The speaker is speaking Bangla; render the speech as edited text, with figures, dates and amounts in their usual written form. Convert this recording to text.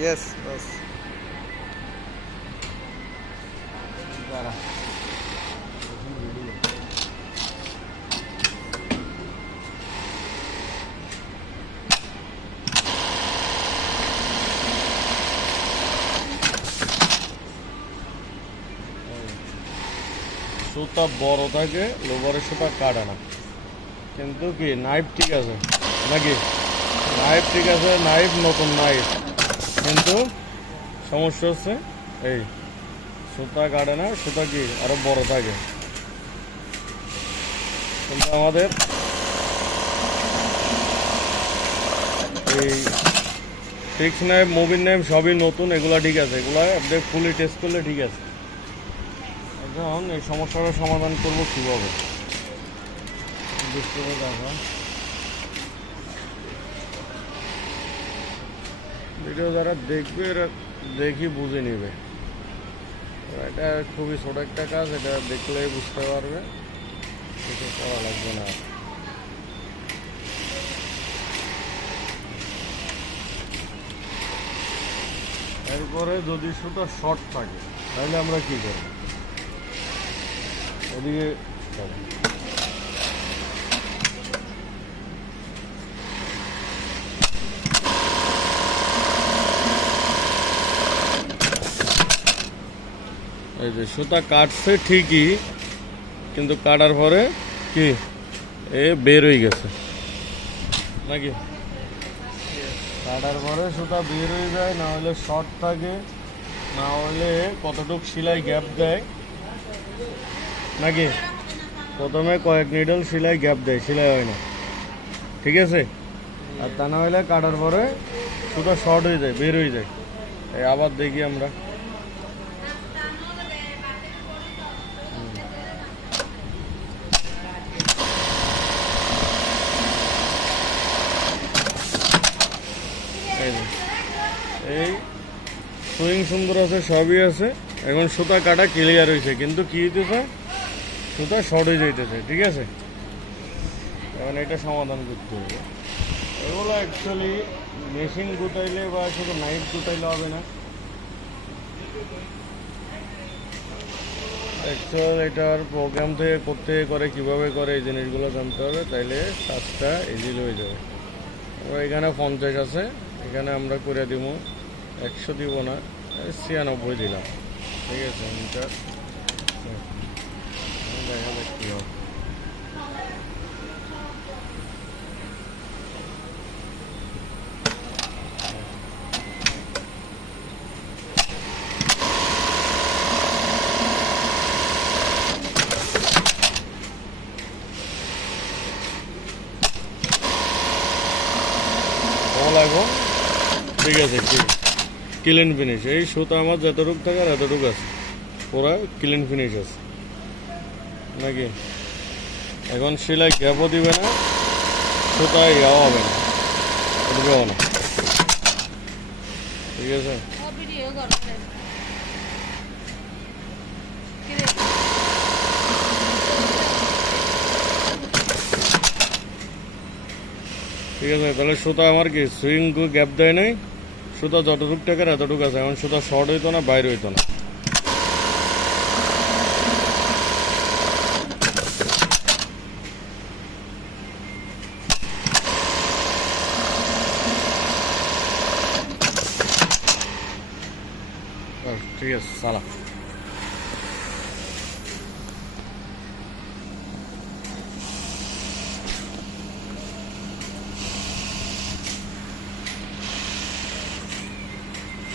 Yes boss. সুতা বড় থাকে, লোবারের সুতা কাটে না। কিন্তু কি নাইফ ঠিক আছে নাকি? নাইফ ঠিক আছে, নাইফ নতুন নাইফ, কিন্তু সমস্যা হচ্ছে এই সুতা কাটে না, সুতা কি আরো বড় থাকে। কিন্তু আমাদের এই ফিক্স নাইফ, মুভির নাইফ সবই নতুন, এগুলা ঠিক আছে, এগুলা আপনি ফুলি টেস্ট করলে ঠিক আছে। এখন এই সমস্যাটার সমাধান করবো কীভাবে বুঝতে হবে। দেখো ভিডিও যারা দেখবে এরা দেখি বুঝে নিবে। এটা খুবই ছোট একটা কাজ, এটা দেখলেই বুঝতে পারবে, কিছু করা লাগবে না। এরপরে যদি সুতা শর্ট থাকে তাহলে আমরা কি করব? ওদিকে এই যে সুতা কাটছে ঠিকই, কিন্তু কাটার পরে কি এ বের হয়ে গেছে নাকি? কাটার পরে সুতা বের হয়ে যায়, না হলে শর্ট থাকে, না হলে কতটুক সেলাই গ্যাপ দেয় নাকি? প্রথমে কয়েক নিডল সেলাই গ্যাপ দেয়, সেলাই হয় না, ঠিক আছে? আর তা না হলে কাটার পরে সুতা শর্ট হয়ে যায়, বের হয়ে যায়। এই আবার দেখি আমরা। এই সুইং সুন্দর আছে, সবই আছে, এখন সুতা কাটা ক্লিয়ার হয়েছে, কিন্তু কি হইতেছে সুতা শর্ট হয়ে যাইতেছে, ঠিক আছে? এখন এটা সমাধান করতে হবে। এগুলো অ্যাকচুয়ালি মেশিন গুটাইলে বা শুধু নাইফ গুটাইলে হবে না। অ্যাকচুয়াল এটার প্রোগ্রাম থেকে করতে করে কিভাবে করে এই জিনিসগুলো জানতে হবে, তাইলে কাজটা ইজিলি হয়ে যাবে। এখানে 50 আছে, এখানে আমরা করে দিব 100 দিব না, 96 দিলাম, ঠিক আছে? মিটার দেখা যাক কী হবে। এখন ঠিক আছে, ক্লিন ফিনিশ। এই সুতা আমার যতটুক থাকার এতটুকু আছে, পুরা ক্লিন ফিনিশ আছে নাকি? এখন সেলাই গ্যাপও দিবে না, সুতা ইয়াও হবে না, উঠবেও না, ঠিক আছে? ঠিক আছে, তাহলে সুতা আমার কি সুইং গ্যাপ দেয় নাই, সুতা যতটুক টাকার এতটুকু আছে। এখন সুতা শর্ট হইতো না, বাইরে হইতো না। ঠিক আছে, সালা।